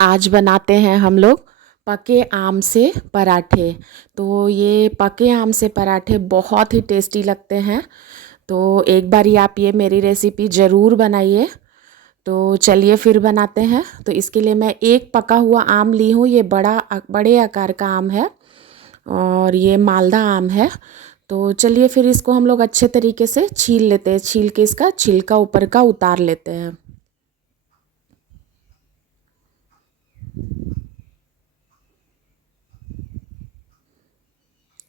आज बनाते हैं हम लोग पके आम से पराठे। तो ये पके आम से पराठे बहुत ही टेस्टी लगते हैं। तो एक बार ही आप ये मेरी रेसिपी ज़रूर बनाइए। तो चलिए फिर बनाते हैं। तो इसके लिए मैं एक पका हुआ आम ली हूँ। ये बड़े आकार का आम है और ये मालदा आम है। तो चलिए फिर इसको हम लोग अच्छे तरीके से छील लेते हैं। छील के इसका छिलका ऊपर का उतार लेते हैं।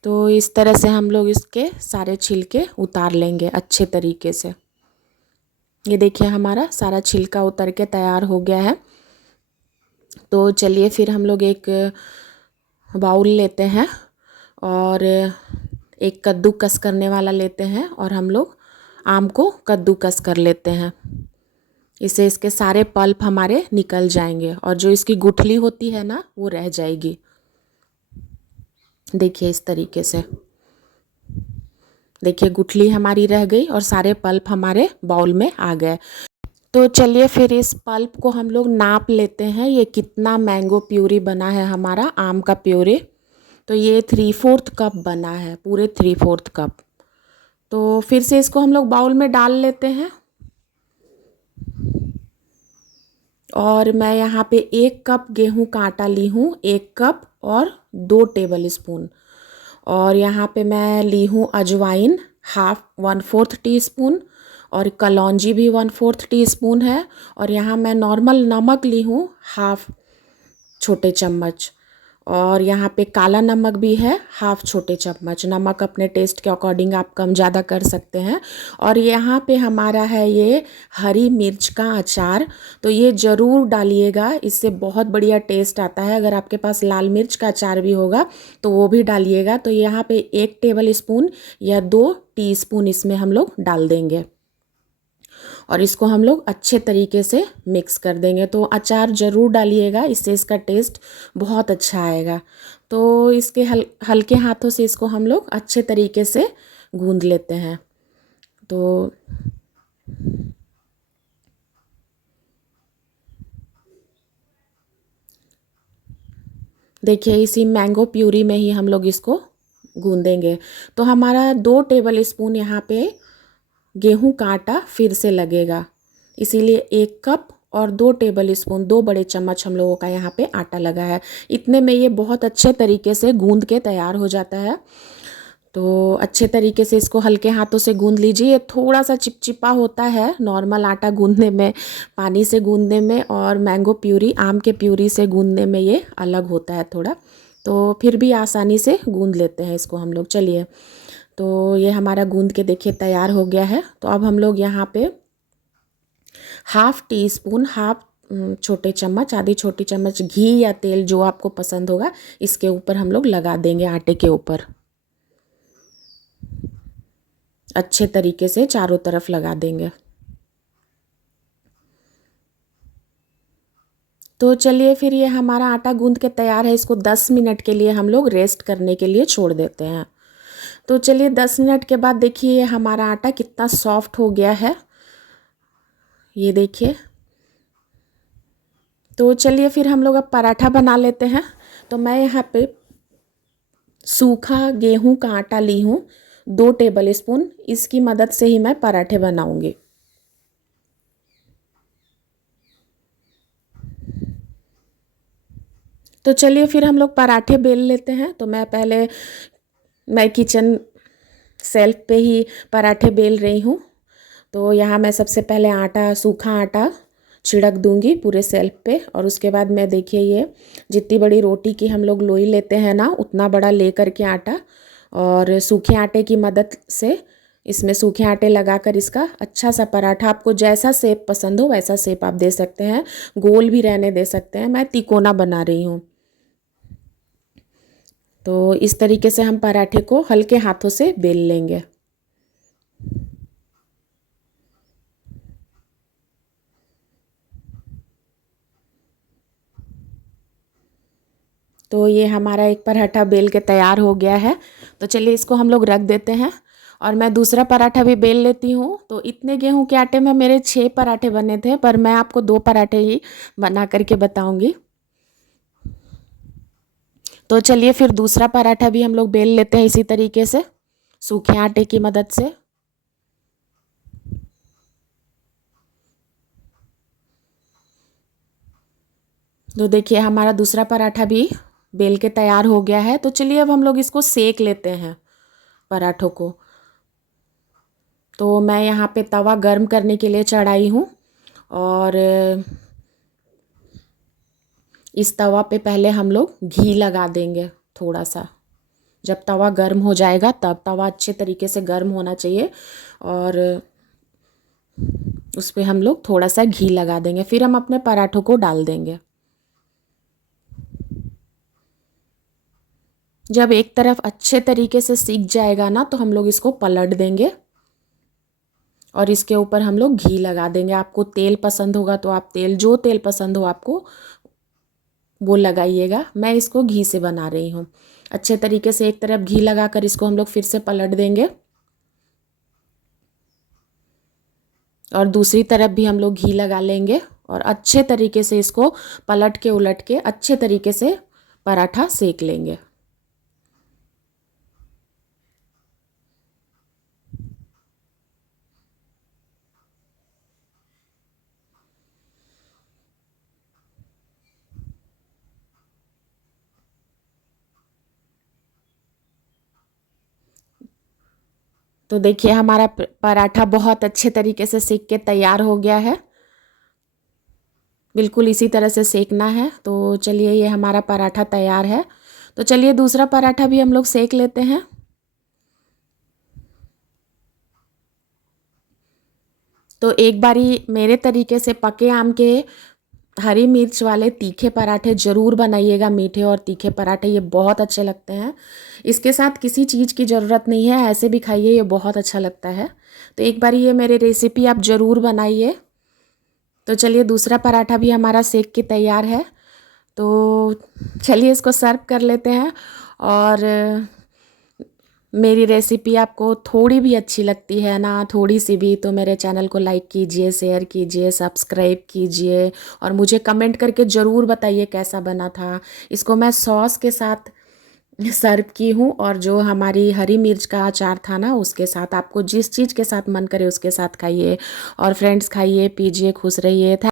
तो इस तरह से हम लोग इसके सारे छिलके उतार लेंगे अच्छे तरीके से। ये देखिए हमारा सारा छिलका उतर के तैयार हो गया है। तो चलिए फिर हम लोग एक बाउल लेते हैं और एक कद्दूकस करने वाला लेते हैं और हम लोग आम को कद्दूकस कर लेते हैं। इससे इसके सारे पल्प हमारे निकल जाएंगे और जो इसकी गुठली होती है ना वो रह जाएगी। देखिए इस तरीके से। देखिए गुठली हमारी रह गई और सारे पल्प हमारे बाउल में आ गए। तो चलिए फिर इस पल्प को हम लोग नाप लेते हैं। ये कितना मैंगो प्यूरी बना है हमारा आम का प्यूरी। तो ये 3/4 कप बना है, पूरे 3/4 कप। तो फिर से इसको हम लोग बाउल में डाल लेते हैं। और मैं यहाँ पे 1 कप गेहूं का आटा ली हूँ, 1 कप और 2 टेबल स्पून। और यहाँ पे मैं ली हूँ अजवाइन 1/4 टी स्पून और कलौंजी भी 1/4 टी स्पून है। और यहाँ मैं नॉर्मल नमक ली हूँ हाफ छोटे चम्मच। और यहाँ पे काला नमक भी है हाफ छोटे चम्मच। नमक अपने टेस्ट के अकॉर्डिंग आप कम ज़्यादा कर सकते हैं। और यहाँ पे हमारा है ये हरी मिर्च का अचार। तो ये ज़रूर डालिएगा, इससे बहुत बढ़िया टेस्ट आता है। अगर आपके पास लाल मिर्च का अचार भी होगा तो वो भी डालिएगा। तो यहाँ पे 1 टेबल स्पून या 2 टीस्पून इसमें हम लोग डाल देंगे और इसको हम लोग अच्छे तरीके से मिक्स कर देंगे। तो अचार ज़रूर डालिएगा, इससे इसका टेस्ट बहुत अच्छा आएगा। तो इसके हल्के हाथों से इसको हम लोग अच्छे तरीके से गूंद लेते हैं। तो देखिए इसी मैंगो प्यूरी में ही हम लोग इसको गूंदेंगे। तो हमारा 2 टेबल स्पून यहाँ पे गेहूं का आटा फिर से लगेगा, इसीलिए 1 कप और 2 टेबल स्पून 2 बड़े चम्मच हम लोगों का यहाँ पे आटा लगा है। इतने में ये बहुत अच्छे तरीके से गूंद के तैयार हो जाता है। तो अच्छे तरीके से इसको हल्के हाथों से गूंद लीजिए। ये थोड़ा सा चिपचिपा होता है नॉर्मल आटा गूंदने में, पानी से गूंदने में और मैंगो प्यूरी आम के प्यूरी से गूंदने में ये अलग होता है थोड़ा। तो फिर भी आसानी से गूंद लेते हैं इसको हम लोग। चलिए तो ये हमारा गूंद के देखिए तैयार हो गया है। तो अब हम लोग यहाँ पे हाफ टी स्पून छोटे चम्मच आधी छोटी चम्मच घी या तेल जो आपको पसंद होगा इसके ऊपर हम लोग लगा देंगे, आटे के ऊपर अच्छे तरीके से चारों तरफ लगा देंगे। तो चलिए फिर ये हमारा आटा गूंद के तैयार है। इसको 10 मिनट के लिए हम लोग रेस्ट करने के लिए छोड़ देते हैं। तो चलिए 10 मिनट के बाद देखिए हमारा आटा कितना सॉफ्ट हो गया है, ये देखिए। तो चलिए फिर हम लोग अब पराठा बना लेते हैं। तो मैं यहाँ पे सूखा गेहूं का आटा ली हूँ 2 टेबल स्पून। इसकी मदद से ही मैं पराठे बनाऊंगी। तो चलिए फिर हम लोग पराठे बेल लेते हैं। तो मैं किचन सेल्फ पे ही पराठे बेल रही हूँ। तो यहाँ मैं सबसे पहले सूखा आटा छिड़क दूंगी पूरे सेल्फ पे। और उसके बाद मैं देखिए ये जितनी बड़ी रोटी की हम लोग लोई लेते हैं ना उतना बड़ा ले करके आटा, और सूखे आटे की मदद से इसमें सूखे आटे लगाकर इसका अच्छा सा पराठा, आपको जैसा शेप पसंद हो वैसा शेप आप दे सकते हैं, गोल भी रहने दे सकते हैं। मैं तिकोना बना रही हूँ। तो इस तरीके से हम पराठे को हल्के हाथों से बेल लेंगे। तो ये हमारा एक पराठा बेल के तैयार हो गया है। तो चलिए इसको हम लोग रख देते हैं और मैं दूसरा पराठा भी बेल लेती हूँ। तो इतने गेहूं के आटे में मेरे 6 पराठे बने थे, पर मैं आपको 2 पराठे ही बना करके बताऊंगी। तो चलिए फिर दूसरा पराठा भी हम लोग बेल लेते हैं इसी तरीके से, सूखे आटे की मदद से। तो देखिए हमारा दूसरा पराठा भी बेल के तैयार हो गया है। तो चलिए अब हम लोग इसको सेक लेते हैं पराठों को। तो मैं यहाँ पे तवा गर्म करने के लिए चढ़ाई हूँ, और इस तवा पे पहले हम लोग घी लगा देंगे थोड़ा सा। जब तवा गर्म हो जाएगा तब, तवा अच्छे तरीके से गर्म होना चाहिए, और उस पर हम लोग थोड़ा सा घी लगा देंगे। फिर हम अपने पराठों को डाल देंगे। जब एक तरफ अच्छे तरीके से सीख जाएगा ना, तो हम लोग इसको पलट देंगे और इसके ऊपर हम लोग घी लगा देंगे। आपको तेल पसंद होगा तो आप तेल, जो तेल पसंद हो आपको वो लगाइएगा। मैं इसको घी से बना रही हूँ। अच्छे तरीके से एक तरफ घी लगाकर इसको हम लोग फिर से पलट देंगे, और दूसरी तरफ भी हम लोग घी लगा लेंगे, और अच्छे तरीके से इसको पलट के उलट के अच्छे तरीके से पराठा सेक लेंगे। तो देखिए हमारा पराठा बहुत अच्छे तरीके से सेक के तैयार हो गया है। बिल्कुल इसी तरह से सेकना है। तो चलिए ये हमारा पराठा तैयार है। तो चलिए दूसरा पराठा भी हम लोग सेक लेते हैं। तो एक बारी मेरे तरीके से पके आम के हरी मिर्च वाले तीखे पराठे ज़रूर बनाइएगा। मीठे और तीखे पराठे ये बहुत अच्छे लगते हैं। इसके साथ किसी चीज़ की ज़रूरत नहीं है, ऐसे भी खाइए, ये बहुत अच्छा लगता है। तो एक बारी ये मेरी रेसिपी आप ज़रूर बनाइए। तो चलिए दूसरा पराठा भी हमारा सेक के तैयार है। तो चलिए इसको सर्व कर लेते हैं। और मेरी रेसिपी आपको थोड़ी भी अच्छी लगती है ना, थोड़ी सी भी, तो मेरे चैनल को लाइक कीजिए, शेयर कीजिए, सब्सक्राइब कीजिए, और मुझे कमेंट करके ज़रूर बताइए कैसा बना था। इसको मैं सॉस के साथ सर्व की हूँ, और जो हमारी हरी मिर्च का अचार था ना उसके साथ। आपको जिस चीज़ के साथ मन करे उसके साथ खाइए। और फ्रेंड्स खाइए, पीजिए, खुश रहिए।